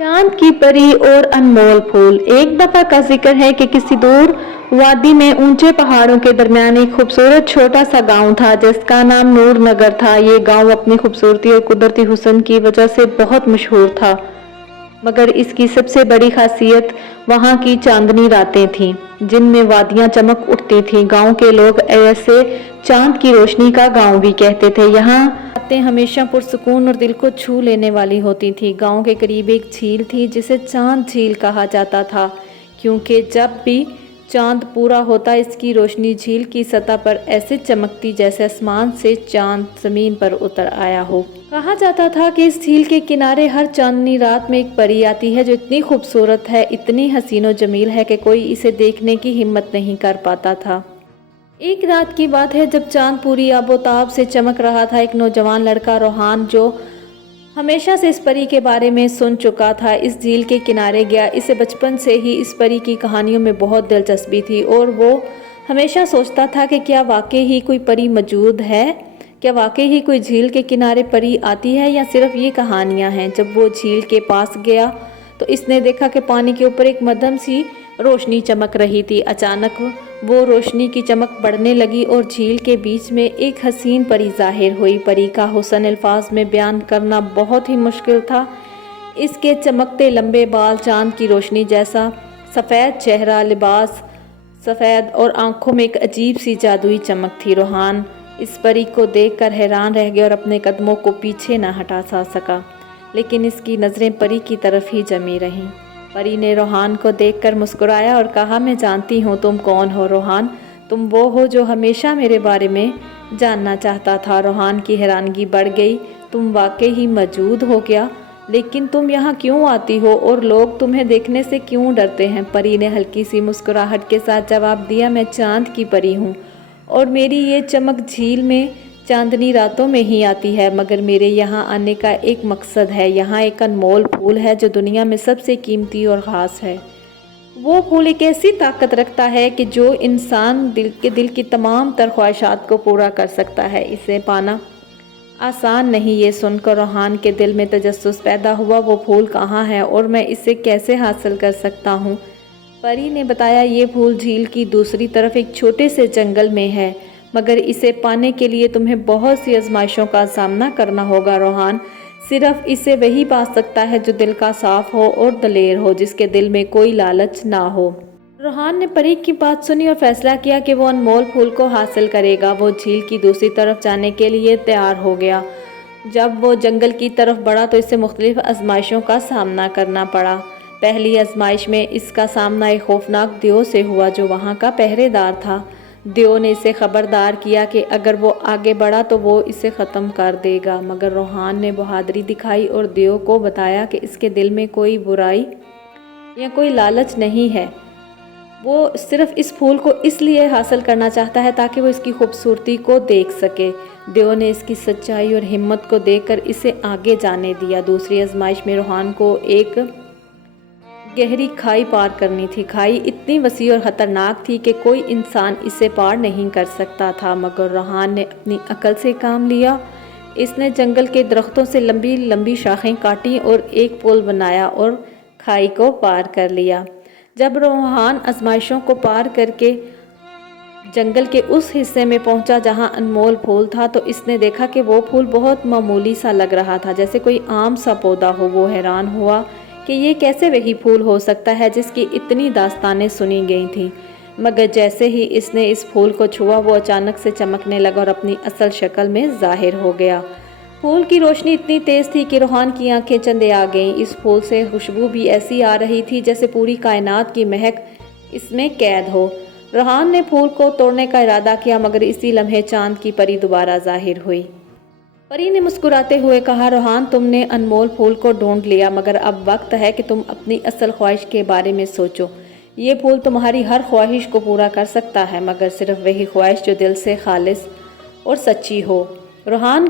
चांद की परी और अनमोल फूल। एक दफा का जिक्र है कि किसी दूर वादी में ऊंचे पहाड़ों के दरमियान एक खूबसूरत छोटा सा गांव था जिसका नाम नूर नगर था। ये गांव अपनी खूबसूरती और कुदरती हुस्न की वजह से बहुत मशहूर था, मगर इसकी सबसे बड़ी खासियत वहां की चांदनी रातें थीं जिनमें वादियां चमक उठती थीं। गांव के लोग ऐसे चांद की रोशनी का गांव भी कहते थे। यहाँ रातें हमेशा पुरसुकून और दिल को छू लेने वाली होती थी। गांव के करीब एक झील थी जिसे चांद झील कहा जाता था, क्योंकि जब भी चांद पूरा होता इसकी रोशनी झील की सतह पर ऐसे चमकती जैसे आसमान से चांद जमीन पर उतर आया हो। कहा जाता था कि इस झील के किनारे हर चांदनी रात में एक परी आती है जो इतनी खूबसूरत है, इतनी हसीनो जमील है कि कोई इसे देखने की हिम्मत नहीं कर पाता था। एक रात की बात है जब चांद पूरी आबोताब से चमक रहा था, एक नौजवान लड़का रोहान जो हमेशा से इस परी के बारे में सुन चुका था, इस झील के किनारे गया। इसे बचपन से ही इस परी की कहानियों में बहुत दिलचस्पी थी और वो हमेशा सोचता था कि क्या वाकई ही कोई परी मौजूद है, क्या वाकई ही कोई झील के किनारे परी आती है या सिर्फ ये कहानियां हैं। जब वो झील के पास गया तो इसने देखा कि पानी के ऊपर एक मध्यम सी रोशनी चमक रही थी। अचानक वो रोशनी की चमक बढ़ने लगी और झील के बीच में एक हसीन परी जाहिर हुई। परी का हुस्न अल्फाज में बयान करना बहुत ही मुश्किल था। इसके चमकते लंबे बाल, चांद की रोशनी जैसा सफ़ेद चेहरा, लिबास सफ़ेद और आंखों में एक अजीब सी जादुई चमक थी। रोहान इस परी को देखकर हैरान रह गया और अपने कदमों को पीछे न हटा सका, लेकिन इसकी नज़रें परी की तरफ ही जमी रहीं। परी ने रोहान को देखकर मुस्कुराया और कहा, मैं जानती हूँ तुम कौन हो रोहान, तुम वो हो जो हमेशा मेरे बारे में जानना चाहता था। रोहान की हैरानगी बढ़ गई, तुम वाकई ही मौजूद हो क्या? लेकिन तुम यहाँ क्यों आती हो और लोग तुम्हें देखने से क्यों डरते हैं? परी ने हल्की सी मुस्कुराहट के साथ जवाब दिया, मैं चांद की परी हूँ और मेरी ये चमक झील में चांदनी रातों में ही आती है, मगर मेरे यहाँ आने का एक मकसद है। यहाँ एक अनमोल फूल है जो दुनिया में सबसे कीमती और ख़ास है। वो फूल एक ऐसी ताकत रखता है कि जो इंसान दिल की तमाम तर ख्वाहिशात को पूरा कर सकता है। इसे पाना आसान नहीं। ये सुनकर रोहान के दिल में तजस्सुस पैदा हुआ, वो फूल कहाँ है और मैं इसे कैसे हासिल कर सकता हूँ? परी ने बताया, ये फूल झील की दूसरी तरफ एक छोटे से जंगल में है, मगर इसे पाने के लिए तुम्हें बहुत सी आजमाइशों का सामना करना होगा। रोहान, सिर्फ इसे वही पा सकता है जो दिल का साफ हो और दलेर हो, जिसके दिल में कोई लालच ना हो। रोहान ने परी की बात सुनी और फैसला किया कि वो अनमोल फूल को हासिल करेगा। वो झील की दूसरी तरफ जाने के लिए तैयार हो गया। जब वो जंगल की तरफ बढ़ा तो इसे मुख्तलिफ आजमाइशों का सामना करना पड़ा। पहली आजमाइश में इसका सामना एक खौफनाक देव से हुआ जो वहाँ का पहरेदार था। देव ने इसे खबरदार किया कि अगर वो आगे बढ़ा तो वो इसे ख़त्म कर देगा, मगर रोहान ने बहादुरी दिखाई और देव को बताया कि इसके दिल में कोई बुराई या कोई लालच नहीं है। वो सिर्फ इस फूल को इसलिए हासिल करना चाहता है ताकि वो इसकी खूबसूरती को देख सके। देव ने इसकी सच्चाई और हिम्मत को देखकर इसे आगे जाने दिया। दूसरी आजमाइश में रोहान को एक गहरी खाई पार करनी थी। खाई इतनी वसी और ख़तरनाक थी कि कोई इंसान इसे पार नहीं कर सकता था, मगर रोहान ने अपनी अकल से काम लिया। इसने जंगल के दरख्तों से लंबी लंबी शाखें काटी और एक पुल बनाया और खाई को पार कर लिया। जब रोहान आजमाइशों को पार करके जंगल के उस हिस्से में पहुंचा जहां अनमोल फूल था तो इसने देखा कि वो फूल बहुत मामूली सा लग रहा था, जैसे कोई आम सा पौधा हो। वो हैरान हुआ कि ये कैसे वही फूल हो सकता है जिसकी इतनी दास्तानें सुनी गई थी, मगर जैसे ही इसने इस फूल को छुआ वो अचानक से चमकने लगा और अपनी असल शक्ल में जाहिर हो गया। फूल की रोशनी इतनी तेज़ थी कि रोहान की आंखें चंदे आ गईं। इस फूल से खुशबू भी ऐसी आ रही थी जैसे पूरी कायनात की महक इसमें कैद हो। रोहान ने फूल को तोड़ने का इरादा किया, मगर इसी लम्हे चांद की परी दोबारा जाहिर हुई। परी ने मुस्कुराते हुए कहा, रोहान, तुमने अनमोल फूल को ढूंढ लिया, मगर अब वक्त है कि तुम अपनी असल ख्वाहिश के बारे में सोचो। ये फूल तुम्हारी हर ख्वाहिश को पूरा कर सकता है, मगर सिर्फ वही ख्वाहिश जो दिल से खालिस और सच्ची हो। रोहान ने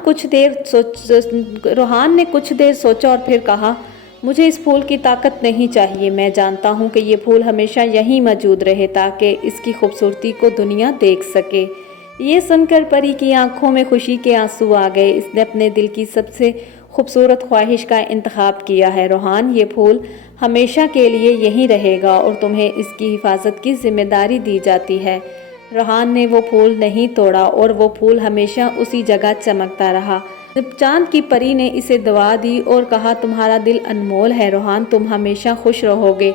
कुछ देर सोचा और फिर कहा, मुझे इस फूल की ताकत नहीं चाहिए। मैं जानता हूँ कि ये फूल हमेशा यहीं मौजूद रहे ताकि इसकी खूबसूरती को दुनिया देख सके। ये सुनकर परी की आंखों में खुशी के आंसू आ गए। इसने अपने दिल की सबसे खूबसूरत ख्वाहिश का इंतखाब किया है रोहान। ये फूल हमेशा के लिए यहीं रहेगा और तुम्हें इसकी हिफाजत की जिम्मेदारी दी जाती है। रोहान ने वो फूल नहीं तोड़ा और वो फूल हमेशा उसी जगह चमकता रहा। चांद की परी ने इसे दुआ दी और कहा, तुम्हारा दिल अनमोल है रोहान, तुम हमेशा खुश रहोगे।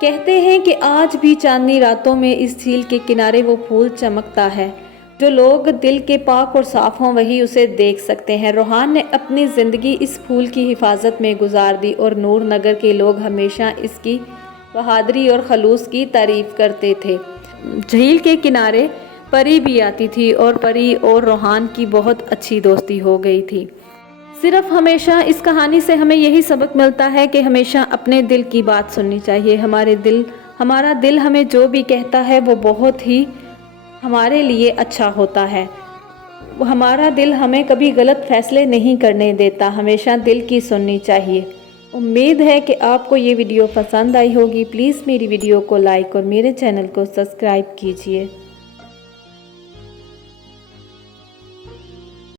कहते हैं कि आज भी चांदनी रातों में इस झील के किनारे वो फूल चमकता है। जो लोग दिल के पाक और साफ हों वही उसे देख सकते हैं। रोहान ने अपनी ज़िंदगी इस फूल की हिफाजत में गुजार दी और नूर नगर के लोग हमेशा इसकी बहादुरी और खलूस की तारीफ़ करते थे। झील के किनारे परी भी आती थी और परी और रोहान की बहुत अच्छी दोस्ती हो गई थी। सिर्फ हमेशा इस कहानी से हमें यही सबक मिलता है कि हमेशा अपने दिल की बात सुननी चाहिए। हमारा दिल हमें जो भी कहता है वो बहुत ही हमारे लिए अच्छा होता है। हमारा दिल हमें कभी गलत फैसले नहीं करने देता, हमेशा दिल की सुननी चाहिए। उम्मीद है कि आपको ये वीडियो पसंद आई होगी। प्लीज़ मेरी वीडियो को लाइक और मेरे चैनल को सब्सक्राइब कीजिए।